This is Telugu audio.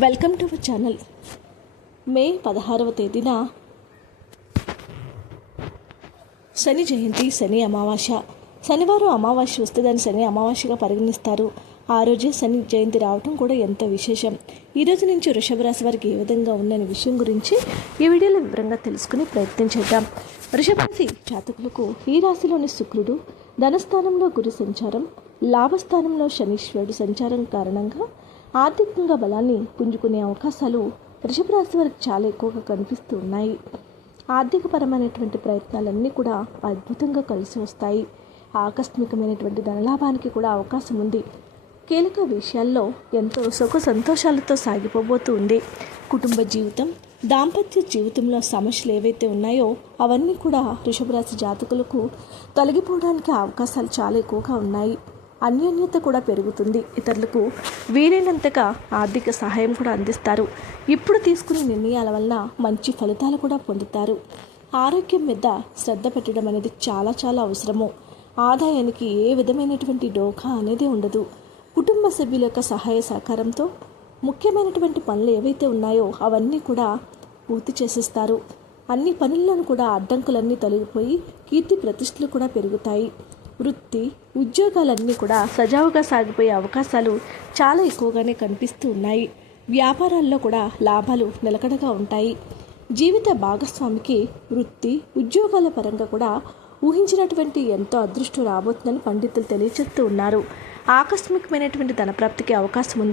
Welcome to our channel. May 16వ తేదీన శని జయంతి, శని అమావాస్య. శనివారం అమావాస్య వస్తే దాన్ని శని అమావాస్యగా పరిగణిస్తారు. ఆ రోజే శని జయంతి రావటం కూడా ఎంతో విశేషం. ఈ రోజు నుంచి వృషభ రాశి వారికి ఏ విధంగా ఉందనే విషయం గురించి ఈ వీడియోలో వివరంగా తెలుసుకుని ప్రయత్నం చేద్దాం. వృషభ రాశి జాతకులకు ఈ రాశిలోని శుక్రుడు, ధనస్థానంలో గురు సంచారం, లాభస్థానంలో శనీశ్వరుడు సంచారం కారణంగా ఆర్థికంగా బలాన్ని పుంజుకునే అవకాశాలు వృషభ రాశి వారికి చాలా ఎక్కువగా కనిపిస్తూ ఉన్నాయి. ఆర్థికపరమైనటువంటి ప్రయత్నాలన్నీ కూడా అద్భుతంగా కలిసి వస్తాయి. ఆకస్మికమైనటువంటి ధనలాభానికి కూడా అవకాశం ఉంది. కీలక విషయాల్లో ఎంతో సుఖ సంతోషాలతో సాగిపోబోతూ ఉంది. కుటుంబ జీవితం, దాంపత్య జీవితంలో సమస్యలు ఏవైతే ఉన్నాయో అవన్నీ కూడా వృషభ రాశి జాతకులకు తొలగిపోవడానికి అవకాశాలు చాలా ఎక్కువగా ఉన్నాయి. అన్యోన్యత కూడా పెరుగుతుంది. ఇతరులకు వీలైనంతగా ఆర్థిక సహాయం కూడా అందిస్తారు. ఇప్పుడు తీసుకునే నిర్ణయాల వలన మంచి ఫలితాలు కూడా పొందుతారు. ఆరోగ్యం మీద శ్రద్ధ పెట్టడం అనేది చాలా చాలా అవసరము. ఆదాయానికి ఏ విధమైనటువంటి డోకా అనేది ఉండదు. కుటుంబ సభ్యుల యొక్క సహాయ సహకారంతో ముఖ్యమైనటువంటి పనులు ఏవైతే ఉన్నాయో అవన్నీ కూడా పూర్తి చేసేస్తారు. అన్ని పనుల్లోనూ కూడా అడ్డంకులన్నీ తొలగిపోయి కీర్తి ప్రతిష్టలు కూడా పెరుగుతాయి. వృత్తి, ఉద్యోగాలన్నీ కూడా సజావుగా సాగిపోయే అవకాశాలు చాలా ఎక్కువగానే కనిపిస్తూ ఉన్నాయి. వ్యాపారాల్లో కూడా లాభాలు నిలకడగా ఉంటాయి. జీవిత భాగస్వామికి వృత్తి, ఉద్యోగాల పరంగా కూడా ఊహించినటువంటి ఎంతో అదృష్టం రాబోతుందని పండితులు తెలియజేస్తూ ఉన్నారు. ఆకస్మికమైనటువంటి ధనప్రాప్తికి అవకాశం ఉంది.